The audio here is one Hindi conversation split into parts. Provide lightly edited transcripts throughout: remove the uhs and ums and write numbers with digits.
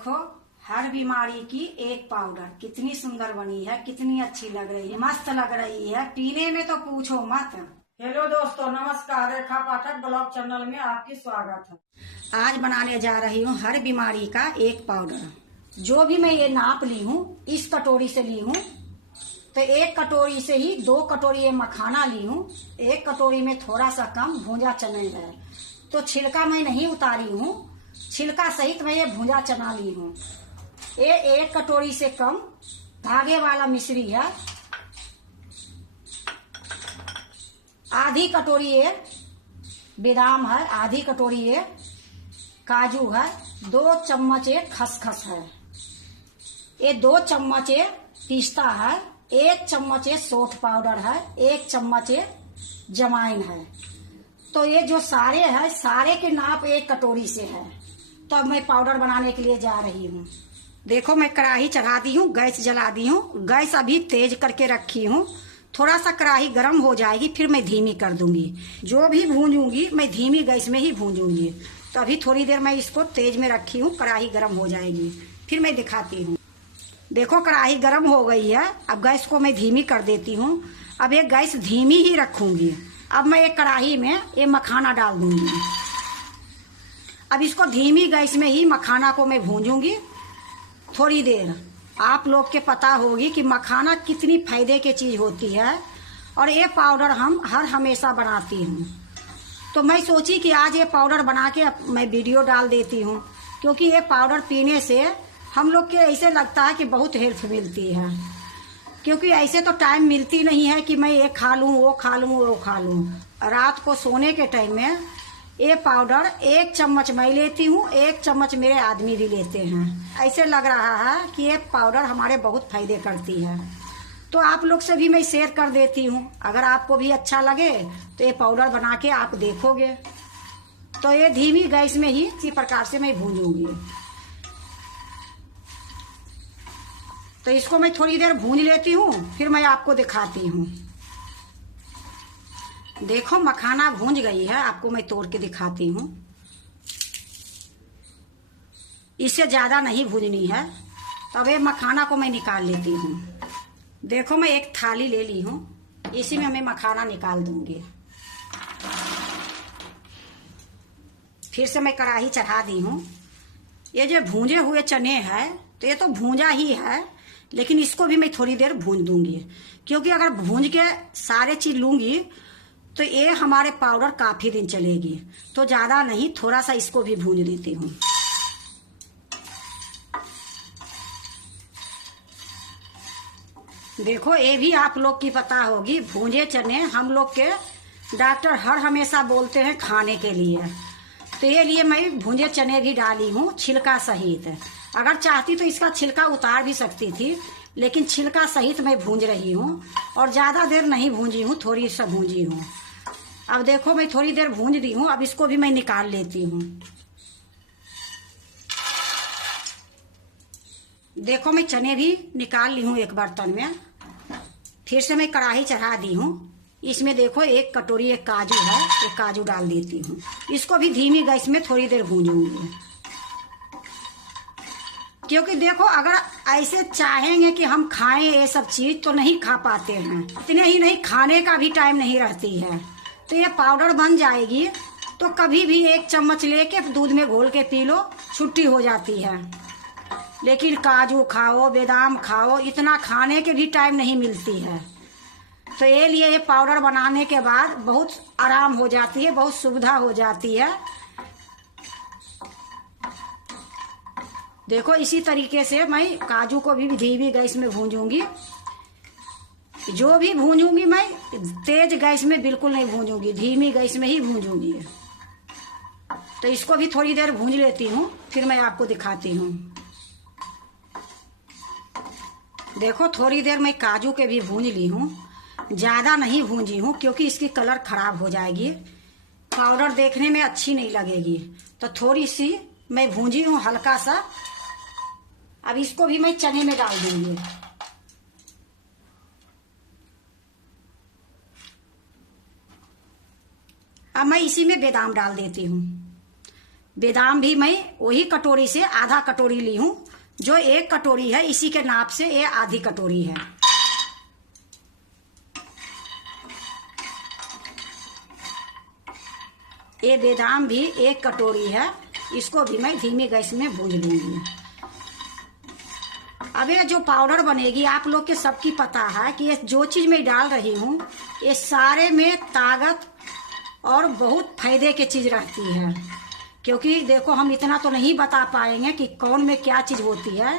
देखो, हर बीमारी की एक पाउडर कितनी सुंदर बनी है, कितनी अच्छी लग रही है, मस्त लग रही है, पीने में तो पूछो मत। हेलो दोस्तों, नमस्कार। रेखा पाठक ब्लॉग चैनल में आपकी स्वागत है। आज बनाने जा रही हूँ हर बीमारी का एक पाउडर। जो भी मैं ये नाप ली हूँ, इस कटोरी से ली हूँ, तो एक कटोरी से ही 2 कटोरी ये मखाना ली हूँ। एक कटोरी में थोड़ा सा कम भूंजा चना है, तो छिलका मैं नहीं उतारी हूँ, छिलका सहित मैं ये भूंजा चना ली हूँ। ये 1 कटोरी से कम धागे वाला मिश्री है। आधी कटोरी ये बादाम है, आधी कटोरी ये काजू है, 2 चम्मच ये खसखस है, ये 2 चम्मच ये पिस्ता है, 1 चम्मच ये सौंठ पाउडर है, 1 चम्मच ये जमाइन है। तो ये जो सारे है, सारे के नाप 1 कटोरी से है। तो अब मैं पाउडर बनाने के लिए जा रही हूँ। देखो, मैं कढ़ाई चढ़ा दी हूँ, गैस जला दी हूँ, गैस अभी तेज करके रखी हूँ। थोड़ा सा कढ़ाई गर्म हो जाएगी, फिर मैं धीमी कर दूंगी। जो भी भूंजूंगी मैं धीमी गैस में ही भूंजूंगी। तो अभी थोड़ी देर मैं इसको तेज में रखी हूँ, कढ़ाई गर्म हो जाएगी, फिर मैं दिखाती हूँ। देखो, कढ़ाई गर्म हो गई है, अब गैस को मैं धीमी कर देती हूँ। अब ये गैस धीमी ही रखूंगी। अब मैं एक कढ़ाई में ये मखाना डाल दूंगी। अब इसको धीमी गैस में ही मखाना को मैं भूंजूंगी थोड़ी देर। आप लोग के पता होगी कि मखाना कितनी फायदे की चीज होती है, और ये पाउडर हम हर हमेशा बनाती हूँ। तो मैं सोची कि आज ये पाउडर बना के मैं वीडियो डाल देती हूँ, क्योंकि ये पाउडर पीने से हम लोग के ऐसे लगता है कि बहुत हेल्प मिलती है। क्योंकि ऐसे तो टाइम मिलती नहीं है कि मैं ये खा लूँ, वो खा लूँ, वो खा लूँ। रात को सोने के टाइम में ये पाउडर 1 चम्मच मैं लेती हूँ, 1 चम्मच मेरे आदमी भी लेते हैं। ऐसे लग रहा है कि ये पाउडर हमारे बहुत फायदे करती है। तो आप लोग से भी मैं शेयर कर देती हूँ। अगर आपको भी अच्छा लगे तो ये पाउडर बना के आप देखोगे। तो ये धीमी गैस में ही इसी प्रकार से मैं भूंजूंगी। तो इसको मैं थोड़ी देर भूंज लेती हूँ, फिर मैं आपको दिखाती हूँ। देखो, मखाना भूंज गई है, आपको मैं तोड़ के दिखाती हूँ। इससे ज्यादा नहीं भूंजनी है। तब ये मखाना को मैं निकाल लेती हूँ। देखो, मैं एक थाली ले ली हूँ, इसी में मैं मखाना निकाल दूंगी। फिर से मैं कढ़ाई चढ़ा दी हूँ। ये जो भूंजे हुए चने हैं, तो ये तो भूंजा ही है, लेकिन इसको भी मैं थोड़ी देर भूंज दूंगी। क्योंकि अगर भूंज के सारे चीज लूंगी तो ये हमारे पाउडर काफी दिन चलेगी। तो ज्यादा नहीं, थोड़ा सा इसको भी भूंज देती हूँ। देखो, ये भी आप लोग की पता होगी, भूंजे चने हम लोग के डॉक्टर हर हमेशा बोलते हैं खाने के लिए। तो ये लिए मैं भूंजे चने भी डाली हूँ, छिलका सहित। अगर चाहती तो इसका छिलका उतार भी सकती थी, लेकिन छिलका सहित मैं भूंज रही हूँ। और ज्यादा देर नहीं भूंजी हूँ, थोड़ी सा भूंजी हूँ। अब देखो, मैं थोड़ी देर भूंज दी हूँ, अब इसको भी मैं निकाल लेती हूँ। देखो, मैं चने भी निकाल ली हूँ एक बर्तन में। फिर से मैं कढ़ाई चढ़ा दी हूँ। इसमें देखो, 1 कटोरी एक काजू है, एक काजू डाल देती हूँ। इसको भी धीमी गैस में थोड़ी देर भूंजूंगी। क्योंकि देखो, अगर ऐसे चाहेंगे कि हम खाएं ये सब चीज, तो नहीं खा पाते हैं। इतने ही नहीं, खाने का भी टाइम नहीं रहती है। तो ये पाउडर बन जाएगी तो कभी भी 1 चम्मच लेके दूध में घोल के पी लो, छुट्टी हो जाती है। लेकिन काजू खाओ, बादाम खाओ, इतना खाने के भी टाइम नहीं मिलती है। तो ये लिए ये पाउडर बनाने के बाद बहुत आराम हो जाती है, बहुत सुविधा हो जाती है। देखो, इसी तरीके से मैं काजू को भी धीमी गैस में भूंजूंगी। जो भी भूंजूंगी मैं तेज गैस में बिल्कुल नहीं भूंजूंगी, धीमी गैस में ही भूंजूंगी। तो इसको भी थोड़ी देर भूंज लेती हूँ, फिर मैं आपको दिखाती हूँ। देखो, थोड़ी देर मैं काजू के भी भूंज ली हूँ, ज्यादा नहीं भूंजी हूँ, क्योंकि इसकी कलर खराब हो जाएगी, पाउडर देखने में अच्छी नहीं लगेगी। तो थोड़ी सी मैं भूंजी हूँ, हल्का सा। अब इसको भी मैं चने में डाल दूंगी। अब मैं इसी में बादाम डाल देती हूँ। बादाम भी मैं वही कटोरी से आधा कटोरी ली हूँ। जो 1 कटोरी है इसी के नाप से ये आधी कटोरी है। ये बादाम भी 1 कटोरी है, इसको भी मैं धीमी गैस में भून लूंगी। अब ये जो पाउडर बनेगी, आप लोग के सबकी पता है कि ये जो चीज मैं डाल रही हूँ ये सारे में ताकत और बहुत फायदे की चीज रहती है। क्योंकि देखो हम इतना तो नहीं बता पाएंगे कि कौन में क्या चीज होती है,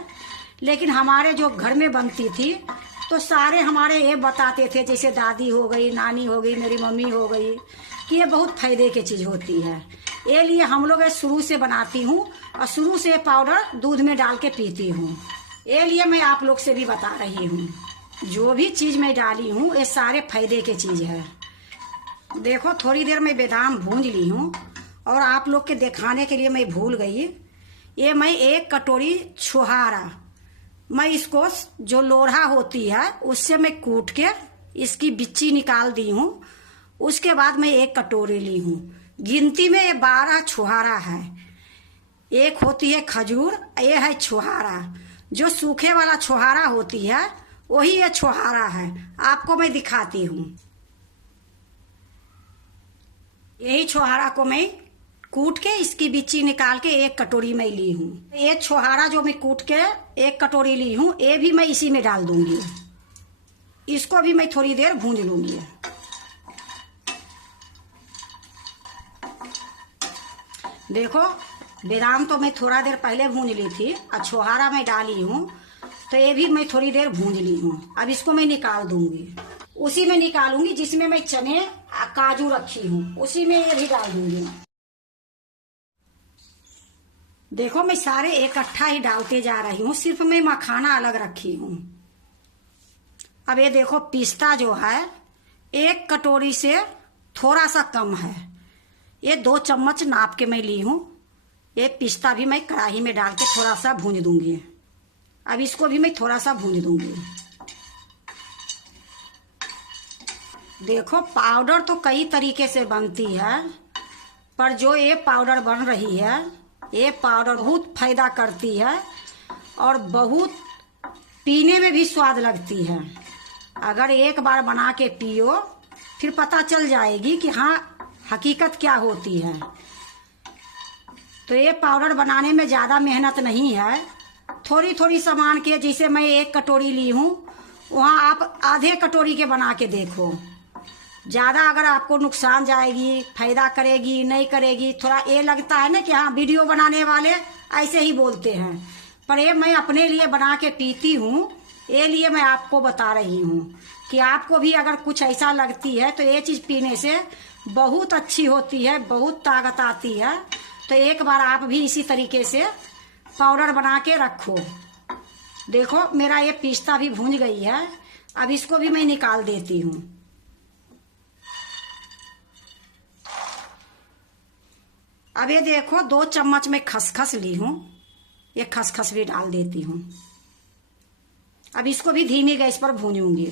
लेकिन हमारे जो घर में बनती थी तो सारे हमारे ये बताते थे, जैसे दादी हो गई, नानी हो गई, मेरी मम्मी हो गई, कि ये बहुत फायदे की चीज होती है। ये लिए हम लोग शुरू से बनाती हूँ और शुरू से पाउडर दूध में डाल के पीती हूँ। ये लिए मैं आप लोग से भी बता रही हूँ, जो भी चीज मैं डाली हूँ ये सारे फायदे की चीज है। देखो थोड़ी देर में बादाम भूंज ली हूँ और आप लोग के दिखाने के लिए मैं भूल गई, ये मैं 1 कटोरी छुहारा, मैं इसको जो लोढ़ा होती है उससे मैं कूट के इसकी बिच्ची निकाल दी हूँ। उसके बाद मैं 1 कटोरी ली हूँ। गिनती में ये 12 छुहारा है। एक होती है खजूर, ये है छुहारा। जो सूखे वाला छुहारा होती है वही ये छुहारा है। आपको मैं दिखाती हूँ। यही छुहारा को मैं कूट के इसकी बिच्ची निकाल के 1 कटोरी में ली हूँ। ये छुहारा जो मैं कूट के 1 कटोरी ली हूँ ये भी मैं इसी में डाल दूंगी। इसको भी मैं थोड़ी देर भूंज लूंगी। देखो बादाम तो मैं थोड़ा देर पहले भूंज ली थी और छुहारा मैं डाली हूँ, तो ये भी मैं थोड़ी देर भूंज ली हूँ। अब इसको मैं निकाल दूंगी। उसी में निकालूंगी जिसमें मैं चने काजू रखी हूँ, उसी में ये भी डाल दूंगी। देखो मैं सारे इकट्ठा ही डालते जा रही हूँ, सिर्फ मैं मखाना अलग रखी हूँ। अब ये देखो पिस्ता जो है 1 कटोरी से थोड़ा सा कम है, ये 2 चम्मच नाप के मैं ली हूँ। ये पिस्ता भी मैं कढ़ाई में डाल के थोड़ा सा भूंज दूंगी। अब इसको भी मैं थोड़ा सा भूंज दूंगी। देखो पाउडर तो कई तरीके से बनती है, पर जो ये पाउडर बन रही है ये पाउडर बहुत फायदा करती है और बहुत पीने में भी स्वाद लगती है। अगर एक बार बना के पियो फिर पता चल जाएगी कि हाँ हकीकत क्या होती है। तो ये पाउडर बनाने में ज़्यादा मेहनत नहीं है। थोड़ी थोड़ी सामान के, जैसे मैं 1 कटोरी ली हूँ वहाँ आप आधे कटोरी के बना के देखो। ज़्यादा अगर आपको नुकसान जाएगी, फायदा करेगी नहीं करेगी, थोड़ा ये लगता है ना कि हाँ वीडियो बनाने वाले ऐसे ही बोलते हैं, पर ये मैं अपने लिए बना के पीती हूँ। ये लिए मैं आपको बता रही हूँ कि आपको भी अगर कुछ ऐसा लगती है तो ये चीज़ पीने से बहुत अच्छी होती है, बहुत ताकत आती है। तो एक बार आप भी इसी तरीके से पाउडर बना के रखो। देखो मेरा ये पिस्ता भी भूंज गई है, अब इसको भी मैं निकाल देती हूँ। अब ये देखो 2 चम्मच में खसखस ली हूँ, ये खसखस भी डाल देती हूँ। अब इसको भी धीमी गैस पर भूनूंगी।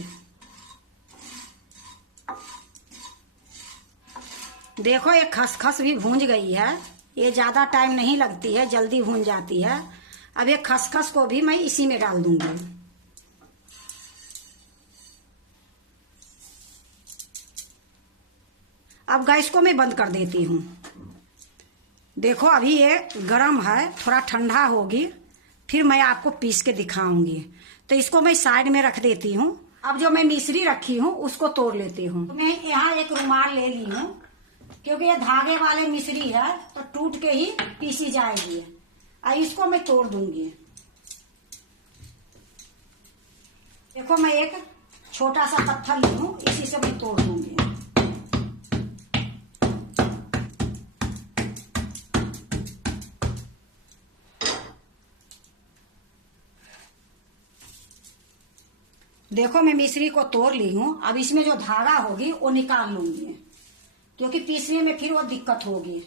देखो ये खसखस भी भूंज गई है, ये ज़्यादा टाइम नहीं लगती है, जल्दी भून जाती है। अब ये खसखस को भी मैं इसी में डाल दूंगी। अब गैस को मैं बंद कर देती हूँ। देखो अभी ये गरम है, थोड़ा ठंडा होगी फिर मैं आपको पीस के दिखाऊंगी। तो इसको मैं साइड में रख देती हूँ। अब जो मैं मिश्री रखी हूँ उसको तोड़ लेती हूँ। तो मैं यहाँ एक रुमाल ले ली हूँ, क्योंकि ये धागे वाले मिश्री है तो टूट के ही पीसी जाएगी। अब इसको मैं तोड़ दूंगी। देखो मैं एक छोटा सा पत्थर ली हूँ, इसी से मैं तोड़ दूंगी। देखो मैं मिश्री को तोड़ ली हूँ। अब इसमें जो धागा होगी वो निकाल लूंगी, क्योंकि पीसने में फिर वो दिक्कत होगी।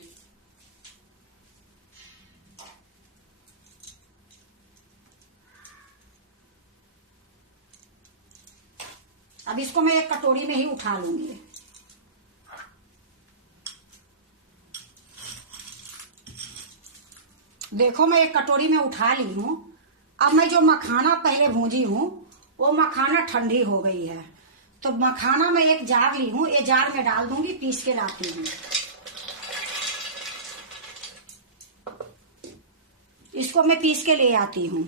अब इसको मैं एक कटोरी में ही उठा लूंगी। देखो मैं एक कटोरी में उठा ली हूँ। अब मैं जो मखाना पहले भूंजी हूँ वो मखाना ठंडी हो गई है, तो मखाना मैं एक जार ली हूँ, ये जार में डाल दूंगी, पीस के लाती हूँ। इसको मैं पीस के ले आती हूँ।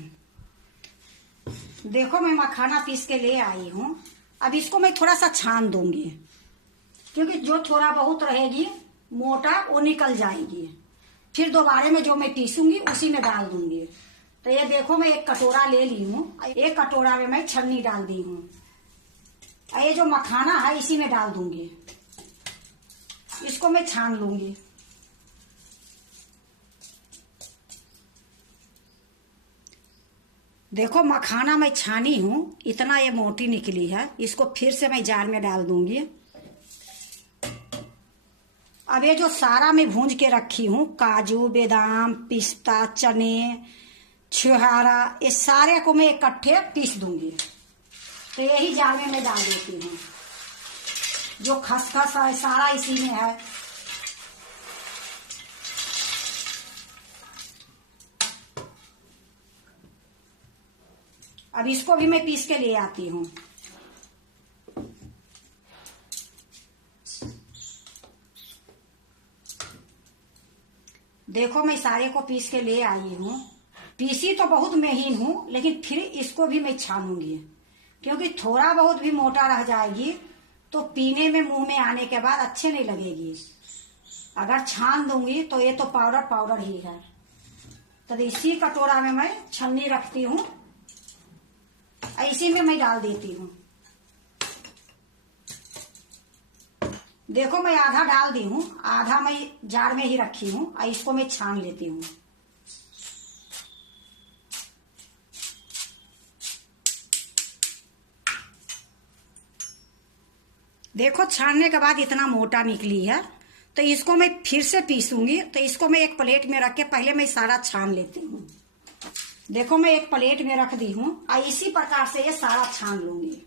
देखो मैं मखाना पीस के ले आई हूँ। अब इसको मैं थोड़ा सा छान दूंगी, क्योंकि जो थोड़ा बहुत रहेगी मोटा वो निकल जाएगी। फिर दोबारा में जो मैं पीसूंगी उसी में डाल दूंगी। तो ये देखो मैं एक कटोरा ले ली हूँ, एक कटोरा में मैं छन्नी डाल दी हूँ। ये जो मखाना है इसी में डाल दूंगी, इसको मैं छान लूंगी। देखो मखाना मैं छानी हूँ, इतना ये मोटी निकली है। इसको फिर से मैं जार में डाल दूंगी। अब ये जो सारा मैं भूंज के रखी हूँ, काजू, बादाम, पिस्ता, चने, छुहारा, ये सारे को मैं इकट्ठे पीस दूंगी। तो यही जार में मैं डाल देती हूँ। जो खसखस है सारा इसी में है। अब इसको भी मैं पीस के ले आती हूँ। देखो मैं सारे को पीस के ले आई हूँ। पीसी तो बहुत महीन हूँ, लेकिन फिर इसको भी मैं छानूंगी, क्योंकि थोड़ा बहुत भी मोटा रह जाएगी तो पीने में, मुंह में आने के बाद अच्छे नहीं लगेगी। अगर छान दूंगी तो ये तो पाउडर पाउडर ही है। तो इसी कटोरा में मैं छन्नी रखती हूँ, इसी में मैं डाल देती हूँ। देखो मैं आधा डाल दी हूँ, आधा मैं जार में ही रखी हूँ। इसको मैं छान लेती हूँ। देखो छानने के बाद इतना मोटा निकली है, तो इसको मैं फिर से पीसूंगी। तो इसको मैं एक प्लेट में रख के पहले मैं सारा छान लेती हूँ। देखो मैं एक प्लेट में रख दी हूँ, और इसी प्रकार से ये सारा छान लूंगी।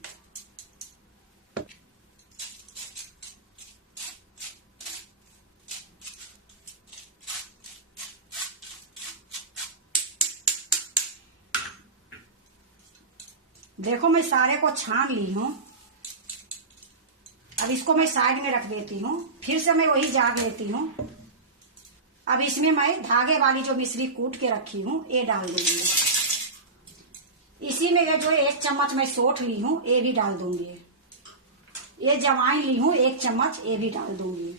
देखो मैं सारे को छान ली हूँ। अब इसको मैं साइड में रख देती हूँ। फिर से मैं वही जार लेती हूँ। अब इसमें मैं धागे वाली जो मिश्री कूट के रखी हूँ ये डाल दूंगी। इसी में ये जो 1 चम्मच मैं सौंठ ली हूँ ये भी डाल दूंगी। ये जमाइन ली हूँ 1 चम्मच, ये भी डाल दूंगी।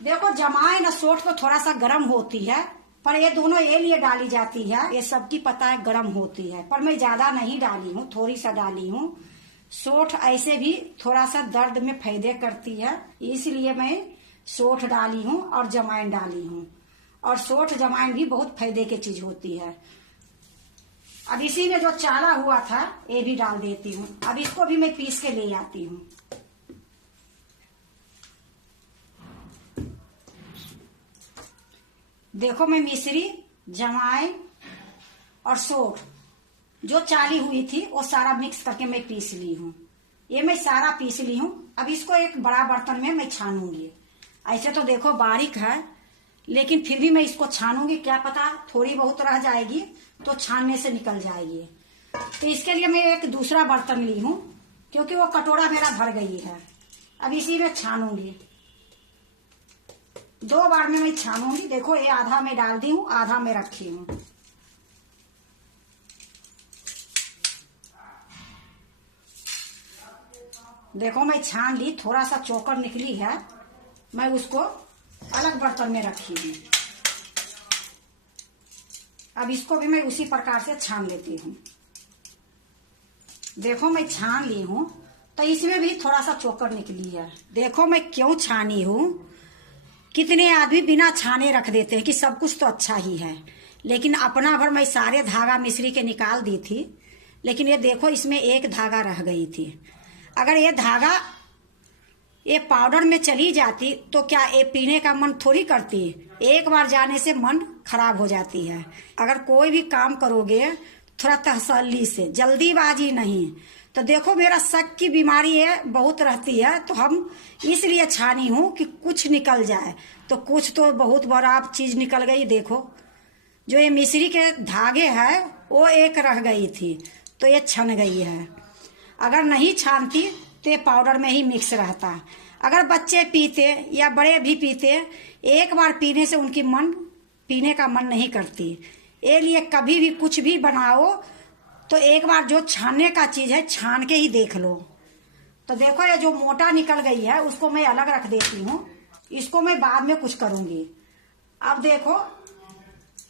देखो जमाइन और सौंठ तो थोड़ा सा गर्म होती है, पर ये दोनों ये लिए डाली जाती है, ये सबकी पता है गर्म होती है, पर मैं ज्यादा नहीं डाली हूँ, थोड़ी सा डाली हूँ। सौंठ ऐसे भी थोड़ा सा दर्द में फायदे करती है, इसलिए मैं सौंठ डाली हूँ और जमाइन डाली हूँ। और सौंठ जमाइन भी बहुत फायदे की चीज होती है। अब इसी में जो चारा हुआ था ये भी डाल देती हूँ। अब इसको भी मैं पीस के ले आती हूँ। देखो मैं मिश्री, जमाइन और सौंठ जो चाली हुई थी वो सारा मिक्स करके मैं पीस ली हूँ। ये मैं सारा पीस ली हूँ। अब इसको एक बड़ा बर्तन में मैं छानूंगी। ऐसे तो देखो बारीक है, लेकिन फिर भी मैं इसको छानूंगी। क्या पता थोड़ी बहुत रह जाएगी तो छानने से निकल जाएगी। तो इसके लिए मैं एक दूसरा बर्तन ली हूँ, क्योंकि वो कटोरा मेरा भर गई है। अब इसी में छानूंगी। 2 बार में मैं छानूंगी। देखो ये आधा मैं डाल दी हूँ, आधा मैं रखी हूँ। देखो मैं छान ली, थोड़ा सा चोकर निकली है, मैं उसको अलग बर्तन में रखी हूँ। अब इसको भी मैं उसी प्रकार से छान लेती हूँ। देखो मैं छान ली हूँ, तो इसमें भी थोड़ा सा चोकर निकली है। देखो मैं क्यों छानी हूँ। कितने आदमी बिना छाने रख देते हैं कि सब कुछ तो अच्छा ही है, लेकिन अपना भर मैं सारे धागा मिश्री के निकाल दी थी, लेकिन ये देखो इसमें एक धागा रह गई थी। अगर ये धागा ये पाउडर में चली जाती तो क्या ये पीने का मन थोड़ी करती। एक बार जाने से मन खराब हो जाती है। अगर कोई भी काम करोगे थोड़ा तसल्ली से, जल्दीबाजी नहीं। तो देखो मेरा शक की बीमारी है बहुत रहती है, तो हम इसलिए छानी हूँ कि कुछ निकल जाए। तो कुछ तो बहुत बड़ा चीज निकल गई। देखो जो ये मिश्री के धागे है वो एक रह गई थी, तो ये छन गई है। अगर नहीं छानती तो ये पाउडर में ही मिक्स रहता। अगर बच्चे पीते या बड़े भी पीते, एक बार पीने से उनकी पीने का मन नहीं करती। ये लिए कभी भी कुछ भी बनाओ तो एक बार जो छानने का चीज है छान के ही देख लो। तो देखो ये जो मोटा निकल गई है उसको मैं अलग रख देती हूँ, इसको मैं बाद में कुछ करूंगी। अब देखो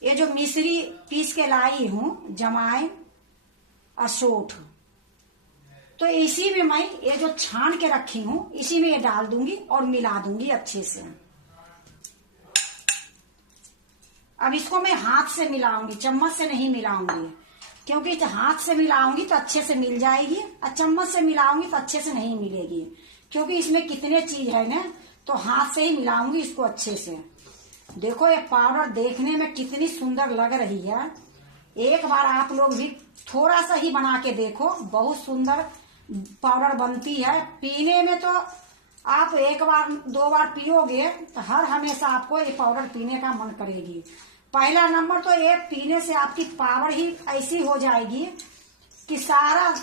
ये जो मिश्री पीस के लाई हूँ, जमाइन और सौंठ, तो इसी में मैं ये जो छान के रखी हूँ इसी में ये डाल दूंगी और मिला दूंगी अच्छे से। अब इसको मैं हाथ से मिलाऊंगी, चम्मच से नहीं मिलाऊंगी, क्योंकि हाथ से मिलाऊंगी तो अच्छे से मिल जाएगी और चम्मच से मिलाऊंगी तो अच्छे से नहीं मिलेगी, क्योंकि इसमें कितने चीज है ना, तो हाथ से ही मिलाऊंगी इसको अच्छे से। देखो ये पाउडर देखने में कितनी सुंदर लग रही है। एक बार आप लोग भी थोड़ा सा ही बना के देखो, बहुत सुंदर पाउडर बनती है। पीने में तो आप एक बार दो बार पियोगे तो हर हमेशा आपको ये पाउडर पीने का मन करेगी। पहला नंबर तो ये पीने से आपकी पावर ही ऐसी हो जाएगी कि सारा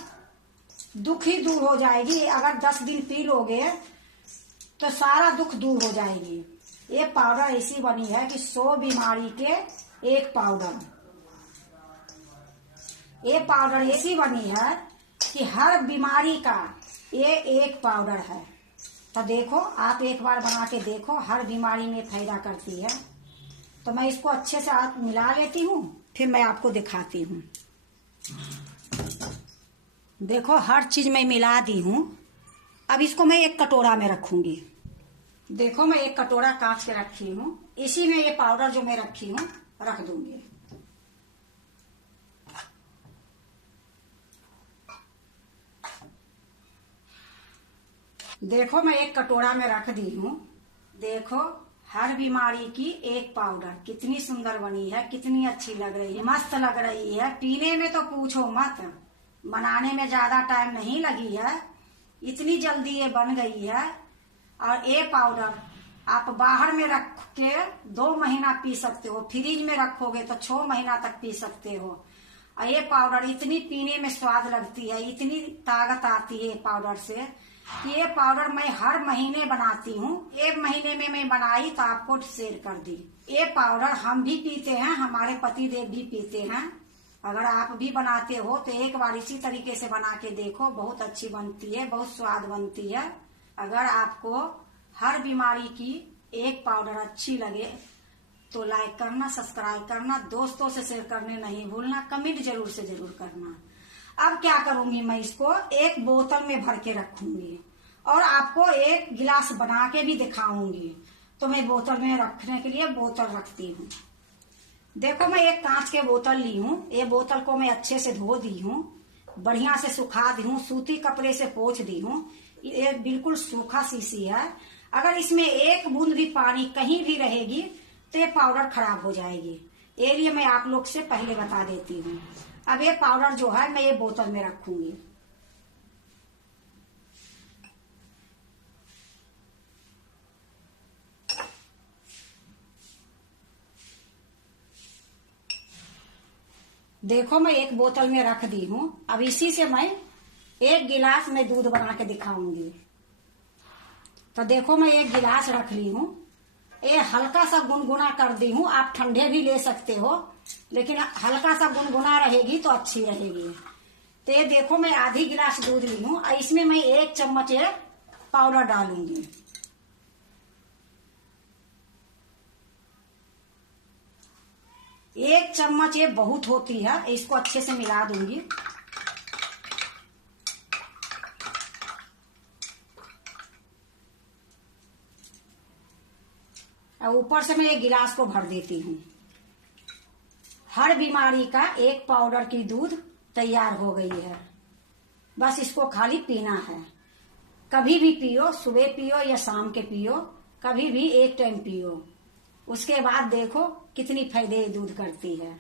दुख ही दूर हो जाएगी। अगर 10 दिन पी लोगे तो सारा दुख दूर हो जाएगी। ये पाउडर ऐसी बनी है कि 100 बीमारी के एक पाउडर। ये पाउडर ऐसी बनी है कि हर बीमारी का ये एक पाउडर है। तो देखो आप एक बार बना के देखो, हर बीमारी में फायदा करती है। तो मैं इसको अच्छे से आप मिला लेती हूँ, फिर मैं आपको दिखाती हूँ। देखो हर चीज मैं मिला दी हूँ। अब इसको मैं एक कटोरा में रखूंगी। देखो मैं एक कटोरा कांच के रखी हूँ, इसी में ये पाउडर जो मैं रखी हूँ रख दूंगी। देखो मैं एक कटोरा में रख दी हूँ। देखो हर बीमारी की एक पाउडर कितनी सुंदर बनी है, कितनी अच्छी लग रही है, मस्त लग रही है। पीने में तो पूछो मत, बनाने में ज्यादा टाइम नहीं लगी है, इतनी जल्दी ये बन गई है। और ये पाउडर आप बाहर में रख के 2 महीना पी सकते हो, फ्रिज में रखोगे तो 6 महीना तक पी सकते हो। और ये पाउडर इतनी पीने में स्वाद लगती है, इतनी ताकत आती है पाउडर से कि ये पाउडर मैं हर महीने बनाती हूँ। 1 महीने में मैं बनाई तो आपको शेयर कर दी। ये पाउडर हम भी पीते हैं, हमारे पति देव भी पीते हैं। अगर आप भी बनाते हो तो एक बार इसी तरीके से बना के देखो, बहुत अच्छी बनती है, बहुत स्वाद बनती है। अगर आपको हर बीमारी की एक पाउडर अच्छी लगे तो लाइक करना, सब्सक्राइब करना, दोस्तों से शेयर करने नहीं भूलना, कमेंट जरूर से जरूर करना। अब क्या करूंगी, मैं इसको एक बोतल में भर के रखूंगी और आपको एक गिलास बना के भी दिखाऊंगी। तो मैं बोतल में रखने के लिए बोतल रखती हूँ। देखो मैं एक कांच के बोतल ली हूँ। ये बोतल को मैं अच्छे से धो दी हूँ, बढ़िया से सुखा दी हूँ, सूती कपड़े से पोंछ दी हूँ। ये बिल्कुल सूखा शीशी है। अगर इसमें एक बूंद भी पानी कहीं भी रहेगी तो ये पाउडर खराब हो जाएगी। ये लिए मैं आप लोग से पहले बता देती हूँ। अब ये पाउडर जो है मैं ये बोतल में रखूंगी। देखो मैं एक बोतल में रख दी हूँ। अब इसी से मैं 1 गिलास में दूध बना के दिखाऊंगी। तो देखो मैं 1 गिलास रख ली हूँ। ये हल्का सा गुनगुना कर दी हूँ। आप ठंडे भी ले सकते हो, लेकिन हल्का सा गुनगुना रहेगी तो अच्छी रहेगी। तो ये देखो मैं आधी गिलास दूध ली हूँ और इसमें मैं 1 चम्मच पाउडर डालूंगी। एक चम्मच ये बहुत होती है, इसको अच्छे से मिला दूंगी। और ऊपर से मैं एक गिलास को भर देती हूँ। हर बीमारी का एक पाउडर की दूध तैयार हो गई है। बस इसको खाली पीना है। कभी भी पियो, सुबह पियो या शाम के पियो, कभी भी एक टाइम पियो। उसके बाद देखो कितनी फायदे दूध करती है।